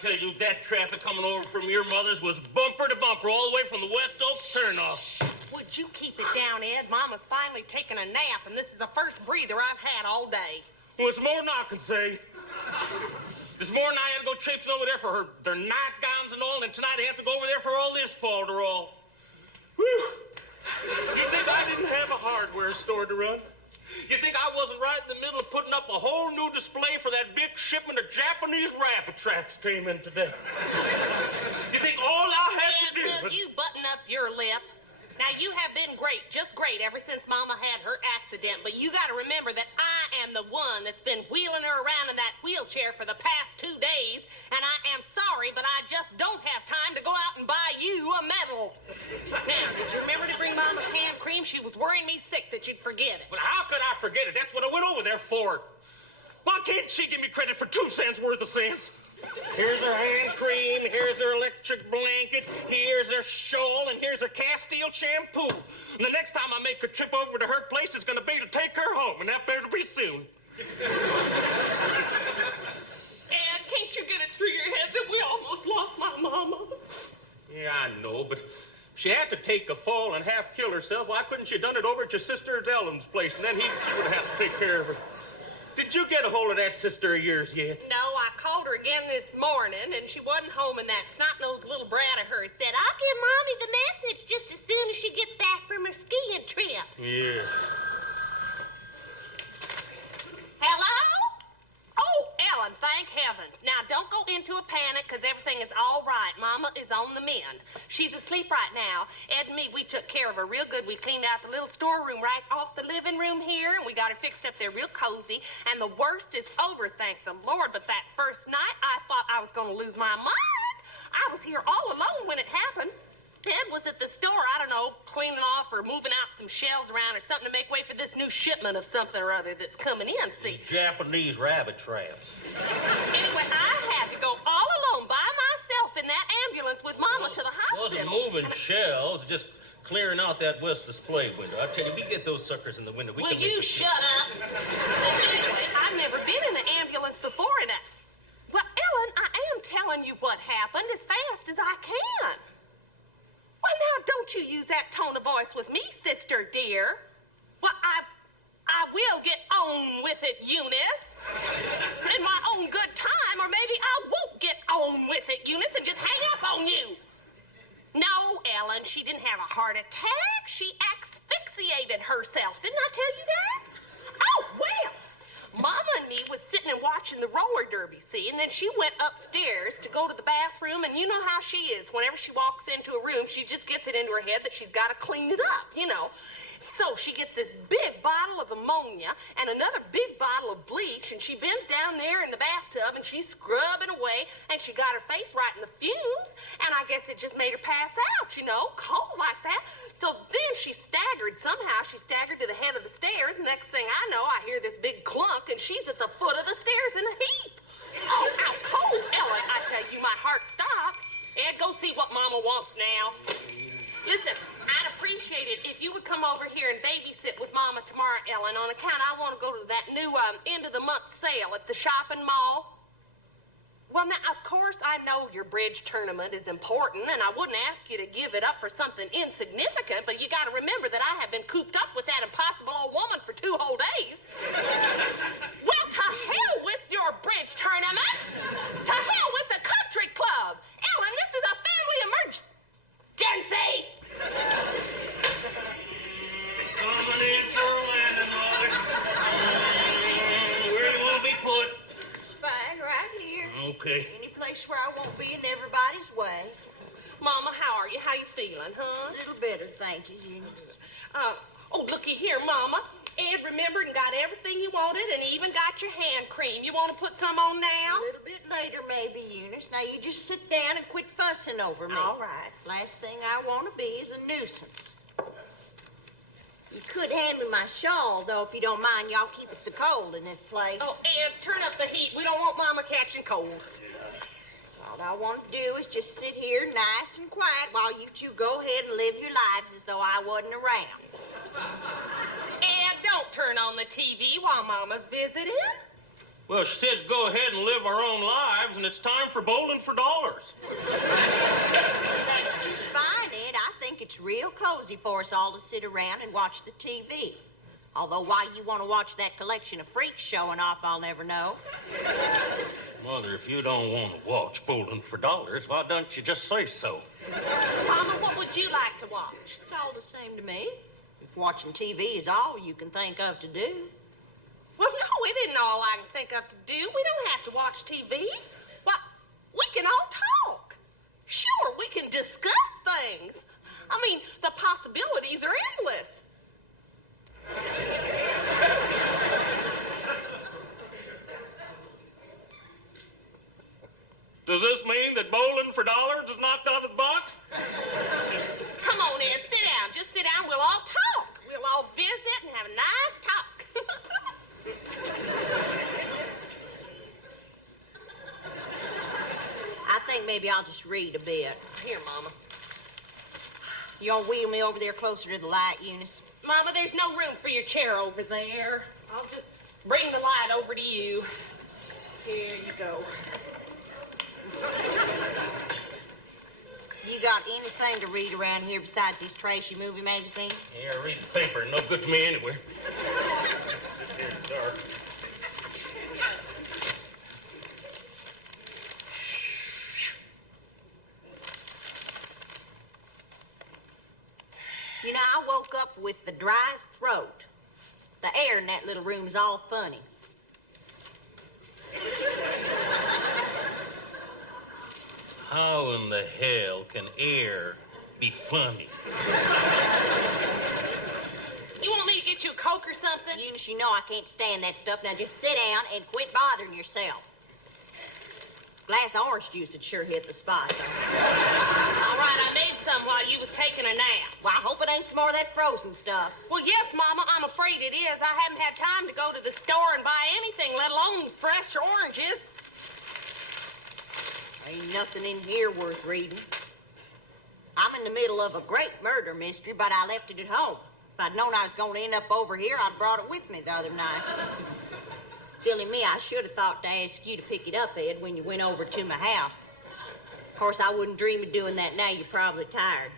tell you, that traffic coming over from your mother's was bumper to bumper all the way from the West Oak turnoff. Would you keep it down, Ed? Mama's finally taking a nap, and this is the first breather I've had all day. Well, it's more than I can say. This morning I had to go traipsing over there for their nightgowns and all, and tonight I have to go over there for all this falderall. Whew. You think I didn't have a hardware store to run? You think I wasn't right in the middle of putting up a whole new display for that big shipment of Japanese rabbit traps came in today? You think all I had to do was... Will you button up your lip? Now, you have been great, just great, ever since Mama had her accident, but you gotta remember that I am the one that's been wheeling her around in that wheelchair for the past 2 days, and I am sorry, but I just don't have time to go out and buy you a medal. Now, did you remember to bring Mama's hand cream? She was worrying me sick that you'd forget it. But how could I forget it? That's what I went over there for. Why can't she give me credit for 2 cents worth of sense? Here's her hand cream, here's her electric blanket, here's her shawl, and here's her Castile shampoo. And the next time I make a trip over to her place, it's gonna be to take her home, and that better be soon. And can't you get it through your head that we almost lost my Mama? Yeah, I know, but if she had to take a fall and half kill herself, why couldn't she have done it over at your sister Ellen's place, and then she would have had to take care of her. Did you get a hold of that sister of yours yet? No, I called her again this morning, and she wasn't home, and that snot-nosed little brat of hers said, I'll give Mommy the message just as soon as she gets back from her skiing trip. Yeah. Hello? Oh, Ellen, thank heavens. Now, don't go into a panic, because everything is all right. Mama is on the mend. She's asleep right now. Ed and me, we took care of her real good. We cleaned out the little storeroom right off the living room here, and we got her fixed up there real cozy. And the worst is over, thank the Lord. But that first night, I thought I was going to lose my mind. I was here all alone when it happened. Ed was at the store, I don't know, cleaning off or moving out some shelves around or something to make way for this new shipment of something or other that's coming in, see. Japanese rabbit traps. Anyway, I had to go all alone by myself in that ambulance with Mama to the hospital. Wasn't moving shelves, just clearing out that west display window. I tell you, we get those suckers in the window. Will you shut up? Anyway, I've never been in an ambulance before, and well, Ellen, I am telling you what happened as fast as I can. Well, now, don't you use that tone of voice with me, sister dear. Well, I will get on with it, Eunice. In my own good time, or maybe I won't get on with it, Eunice, and just hang up on you. No, Ellen, she didn't have a heart attack. She asphyxiated herself. Didn't I tell you that? Oh, well. Mama and me was sitting and watching the roller derby, see, and then she went upstairs to go to the bathroom, and you know how she is. Whenever she walks into a room, she just gets it into her head that she's got to clean it up, you know. So she gets this big bottle of ammonia and another big bottle of bleach, and she bends down there in the bathtub, and she's scrubbing away, and she got her face right in the fumes, and I guess it just made her pass out, you know, cold like that. So then she staggered somehow. She staggered to the head of the stairs, and next thing I know, I hear this big clunk, and she's at the foot of the stairs in a heap. Oh, how cold, Ellen. I tell you, my heart stopped. Ed, go see what Mama wants now. Listen, I'd appreciate it if you would come over here and babysit with Mama tomorrow, Ellen, on account I want to go to that new end-of-the-month sale at the shopping mall. Well, now, of course, I know your bridge tournament is important, and I wouldn't ask you to give it up for something insignificant, but you got to remember that I have been cooped up with that impossible old woman for 2 whole days. Well, to hell with your bridge tournament! To hell with the country club! Ellen, this is a family emergency! Coming in for landing, Mother. Where do you want to be put? It's fine right here. Okay. Any place where I won't be in everybody's way. Mama, how are you? How you feeling, huh? A little better, thank you, Eunice. Oh, looky here, Mama. Ed remembered and got everything you wanted, and he even got your hand cream. You want to put some on now? A little bit later, maybe, Eunice. Now, you just sit down and quit fussing over me. All right. Last thing I want to be is a nuisance. You could hand me my shawl, though, if you don't mind. Y'all keep it so cold in this place. Oh, Ed, turn up the heat. We don't want Mama catching cold. All I want to do is just sit here nice and quiet while you two go ahead and live your lives as though I wasn't around. Ed, don't turn on the TV while Mama's visiting. Well, she said go ahead and live our own lives, and it's time for bowling for dollars. That's just fine, Ed. I think it's real cozy for us all to sit around and watch the TV. Although why you want to watch that collection of freaks showing off, I'll never know. Mother, if you don't want to watch bowling for dollars, why don't you just say so? Mama, what would you like to watch? It's all the same to me. If watching TV is all you can think of to do. Well, no, it isn't all I can think of to do. We don't have to watch TV. Why, we can all talk. Sure, we can discuss things. I mean, the possibilities are endless. Does this mean that bowling for dollars is knocked out of the box? Come on, Ed, sit down. Just sit down. We'll all talk. We'll all visit and have a nice talk. I think maybe I'll just read a bit. Here, Mama. You want to wheel me over there closer to the light, Eunice? Mama, there's no room for your chair over there. I'll just bring the light over to you. Here you go. You got anything to read around here besides these trashy movie magazines? Yeah, read the paper. No good to me anyway. It's dark. You know, I woke up with the driest throat. The air in that little room is all funny. How in the hell can air be funny? You want me to get you a Coke or something? Eunice, you know I can't stand that stuff. Now just sit down and quit bothering yourself. Glass of orange juice would sure hit the spot, though. All right, I made some while you was taking a nap. Well, I hope it ain't some more of that frozen stuff. Well, yes, Mama, I'm afraid it is. I haven't had time to go to the store and buy anything, let alone fresh oranges. Ain't nothing in here worth reading. I'm in the middle of a great murder mystery, but I left it at home. If I'd known I was going to end up over here, I'd brought it with me the other night. Silly me, I should have thought to ask you to pick it up, Ed, when you went over to my house. Of course, I wouldn't dream of doing that now. You're probably tired.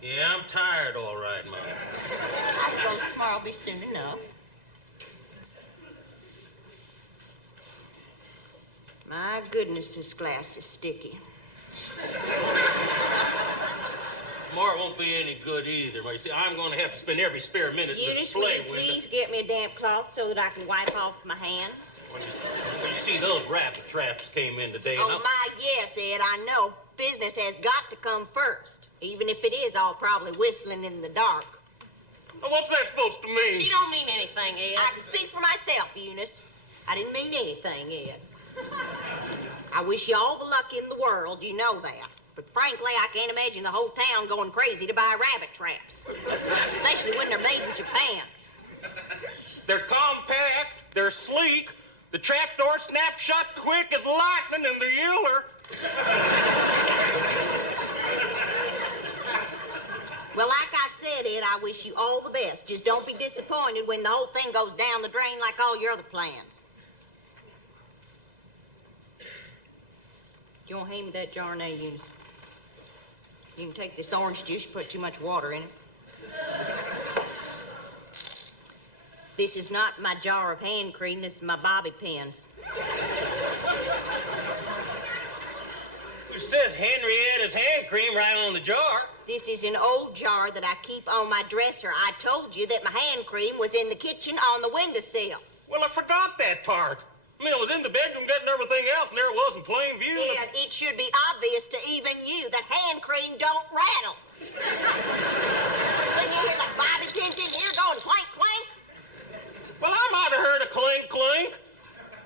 Yeah, I'm tired, all right, Mom. I suppose tomorrow will be soon enough. My goodness, this glass is sticky. Tomorrow won't be any good either. You see, I'm going to have to spend every spare minute in the Eunice, will sleigh you window. please get me a damp cloth so that I can wipe off my hands? Well, you see, those rabbit traps came in today. Oh, my, yes, Ed, I know. Business has got to come first, even if it is all probably whistling in the dark. Well, what's that supposed to mean? She don't mean anything, Ed. I can speak for myself, Eunice. I didn't mean anything, Ed. I wish you all the luck in the world, you know that. But frankly, I can't imagine the whole town going crazy to buy rabbit traps. Especially when they're made in Japan. They're compact, they're sleek, the trapdoor snaps shut quick as lightning, and they're Euler. Well, like I said, Ed, I wish you all the best. Just don't be disappointed when the whole thing goes down the drain like all your other plans. You want to hand me that jar now, Eunice? You can take this orange juice. You put too much water in it. This is not my jar of hand cream. This is my bobby pins. It says Henrietta's hand cream right on the jar. This is an old jar that I keep on my dresser. I told you that my hand cream was in the kitchen on the windowsill. Well, I forgot that part. I mean, it was in the bedroom getting everything else, and there it was in plain view. And it should be obvious to even you that hand cream don't rattle. When you hear the bobby pins in here going clank, clank, Well, I might have heard a clink, clink.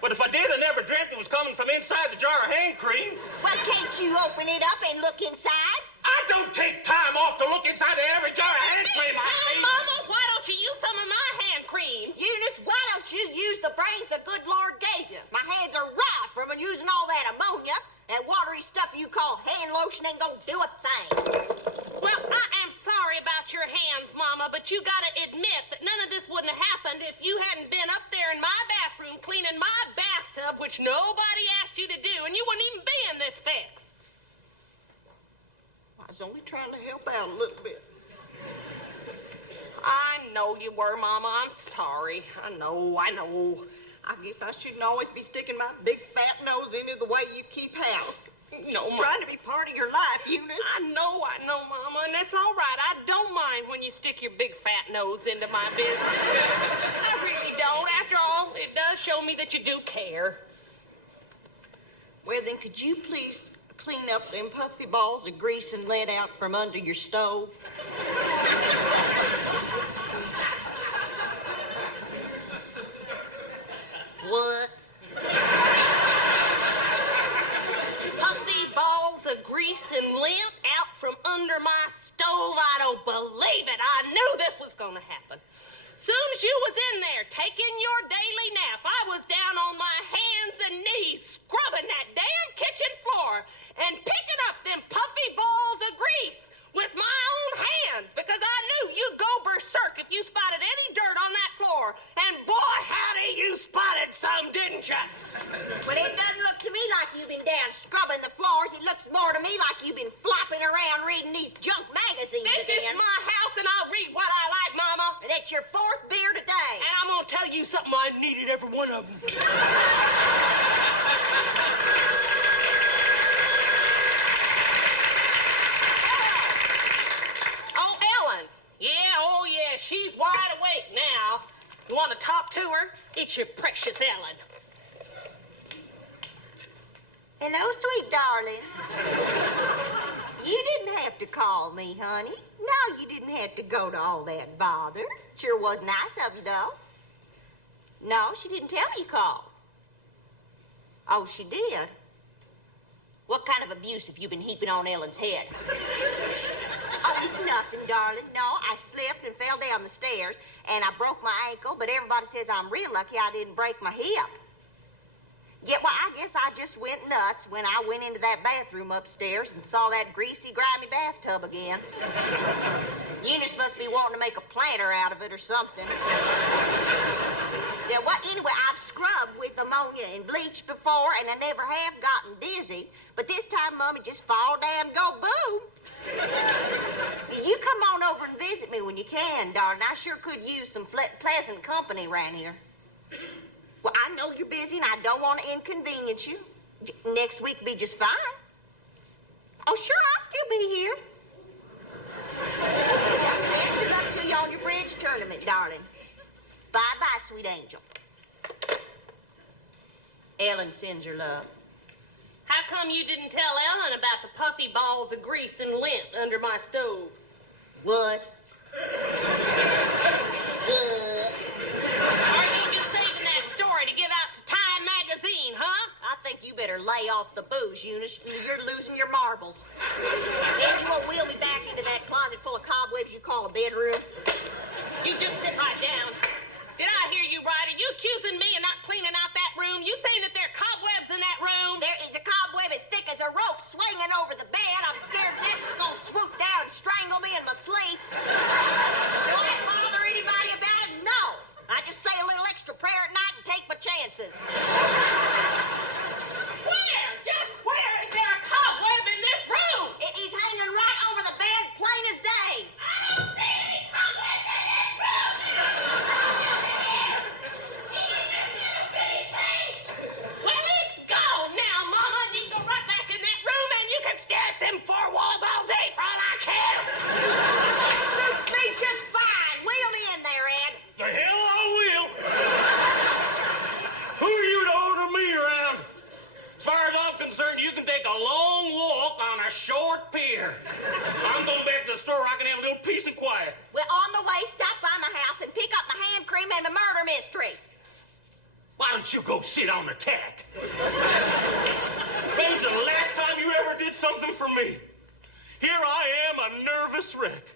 But if I did, I never dreamt it was coming from inside the jar of hand cream. well, can't you open it up and look inside? I don't take time off to look inside of every jar of hand cream I see. Mama, why don't you use some of my hand cream? Eunice, why don't you use the brains the good Lord gave you? My hands are raw from using all that ammonia. That watery stuff you call hand lotion ain't gonna do a thing. Well, I am sorry about your hands, Mama, but you gotta admit that none of this wouldn't have happened if you hadn't been up there in my bathroom cleaning my bathtub, which nobody asked you to do, and you wouldn't even be in this fix. I was only trying to help out a little bit. I know you were, Mama. I'm sorry. I know. I guess I shouldn't always be sticking my big fat nose into the way you keep house. No, Just trying to be part of your life, Eunice. I know, Mama, and that's all right. I don't mind when you stick your big fat nose into my business. I really don't. After all, it does show me that you do care. Well, then, could you please clean up them puffy balls of grease and lead out from under your stove? What? Puffy balls of grease and lint out from under my stove? I don't believe it. I knew this was going to happen. Soon as you was in there taking your daily nap, I was down on my hands and knees scrubbing that damn kitchen floor and picking up them puffy balls of grease with my own hands because I knew you'd go berserk if you spotted any dirt on that floor. And boy, howdy, you spotted some, didn't you? Well, it doesn't look to me like you've been down scrubbing the floors. It looks more to me like you've been flopping around reading these junk magazines This again. is my house and I'll read what I like, Mama. And that's your fourth beer today. And I'm gonna tell you something, I needed every one of them. Oh, Ellen. Yeah, she's wide awake now. You want to talk to her? It's your precious Ellen. Hello, sweet darling. You didn't have to call me, honey. No, you didn't have to go to all that bother. Sure was nice of you, though. No, she didn't tell me you called. Oh, she did? What kind of abuse have you been heaping on Ellen's head? Oh, it's nothing, darling. No, I slipped and fell down the stairs, and I broke my ankle, but everybody says I'm real lucky I didn't break my hip. Yeah, well, I guess I just went nuts when I went into that bathroom upstairs and saw that greasy, grimy bathtub again. Eunice must be wanting to make a planter out of it or something. Yeah, well, anyway, I've scrubbed with ammonia and bleach before, and I never have gotten dizzy. But this time, Mommy, just fall down and go boom. You come on over and visit me when you can, darling. I sure could use some pleasant company around here. Well, I know you're busy, and I don't want to inconvenience you. Next week be just fine. Oh, sure, I'll still be here. Best of luck to you on your bridge tournament, darling. Bye-bye, sweet angel. Ellen sends her love. How come you didn't tell Ellen about the puffy balls of grease and lint under my stove? What? Are you just saving that story to give out to Time magazine, huh? I think you better lay off the booze, Eunice. You're losing your marbles. Then you won't wheel me back into that closet full of cobwebs you call a bedroom. You just sit right down. Did I hear you right? Are you accusing me of not cleaning out that room? You saying that there are cobwebs in that room? There is a cobweb as thick as a rope swinging over the bed. I'm scared death is gonna swoop down and strangle me in my sleep. Do I bother anybody about it? No. I just say a little extra prayer at night and take my chances. Where? Just where is there a cobweb in this room? It is hanging right over the bed, plain as day. I don't see any cobwebs in this room. Well, it's gone now, Mama. You can go right back in that room and you can stare at them four walls all day for all I care. It suits me just fine. Wheel me in there, Ed. The hell I will. Who are you to order me around? As far as I'm concerned, you can take a long walk on a short pier. I'm going back to the store. I can have a little peace and quiet. Well, on the way, stop by my house and pick up my hand cream and the murder mystery. Why don't you go sit on the tack? When's the last time you ever did something for me? Here I am, a nervous wreck.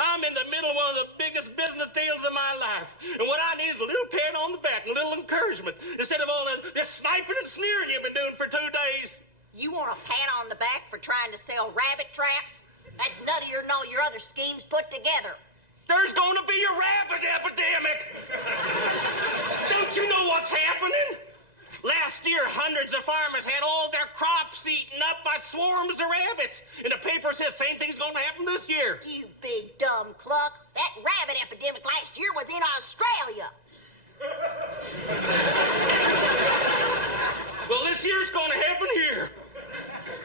I'm in the middle of one of the biggest business deals of my life. And what I need is a little pat on the back, a little encouragement, instead of all this sniping and sneering you've been doing for 2 days. You want a pat on the back for trying to sell rabbit traps? That's nuttier than all your other schemes put together. There's going to be a rabbit epidemic. Don't you know what's happening? Last year, hundreds of farmers had all their crops eaten up by swarms of rabbits. And the paper said the same thing's going to happen this year. You big dumb cluck. That rabbit epidemic last year was in Australia. Well, this year's going to happen here.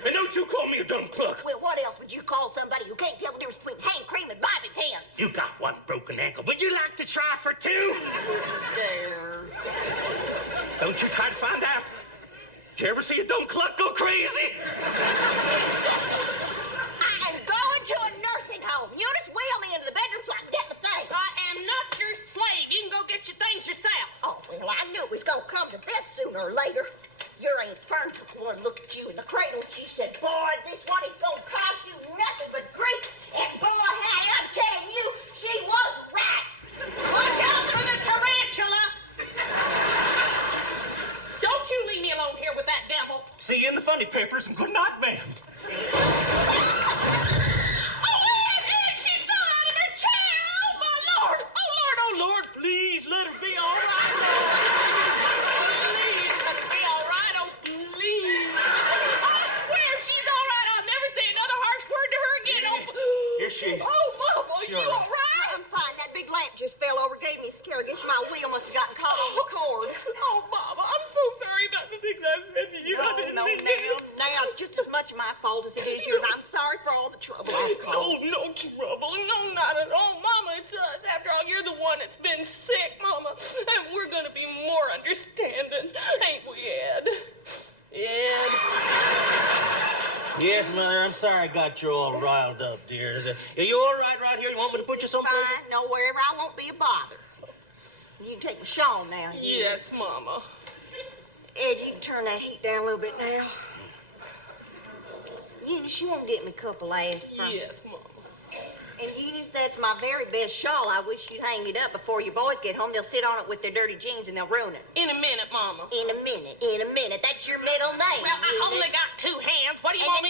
And don't you call me a dumb cluck. Well, what else would you call somebody who can't tell the difference between hand cream and bobby pins? You got one broken ankle. Would you like to try for two? There. Don't you try to find out. Did you ever see a dumb cluck go crazy? I am going to a nursing home. Eunice, wheel me into the bedroom so I can get my things. I am not your slave. You can go get your things yourself. Oh, well, I knew it was going to come to this sooner or later. Your Aunt Fern took one look at you in the cradle and she said, boy, this one is going to cost you nothing but grief. And boy, honey, I'm telling you, she was right. Watch out for the tarantula. Don't you leave me alone here with that devil. See you in the funny papers and good night, ma'am. She fell out of her chair. Oh, my Lord. Oh, Lord, please let her be all right, Lord. Please let her be all right. Oh, please. I swear she's all right. I'll never say another harsh word to her again. Oh, Here she is. Oh, Mama, you Sure. all right? I'm fine. That big lamp just fell over, gave me a scare. I guess my wheel must have gotten caught on the cord. Oh, Mama, I'm so sorry about the things I said to you. I didn't mean to. Now it's just as much my fault as it is yours. I'm sorry for all the trouble I caused. No trouble. No, not at all. Mama, it's us. After all, you're the one that's been sick, Mama. And we're going to be more understanding. Ain't we, Ed? Ed? Yes, Mother, I'm sorry I got you all riled up, dear. Are you all right here? You want me to put you someplace? Fine. No, wherever I won't be a bother. You can take my shawl now. Yes, Mama. Ed, you can turn that heat down a little bit now. Eunice, you won't get me a couple aspirin. Yes, Mama. And Eunice, that's my very best shawl. I wish you'd hang it up before your boys get home. They'll sit on it with their dirty jeans and they'll ruin it. In a minute, Mama. In a minute. That's your middle name. Well, I Eunice. only got two hands. What do you want me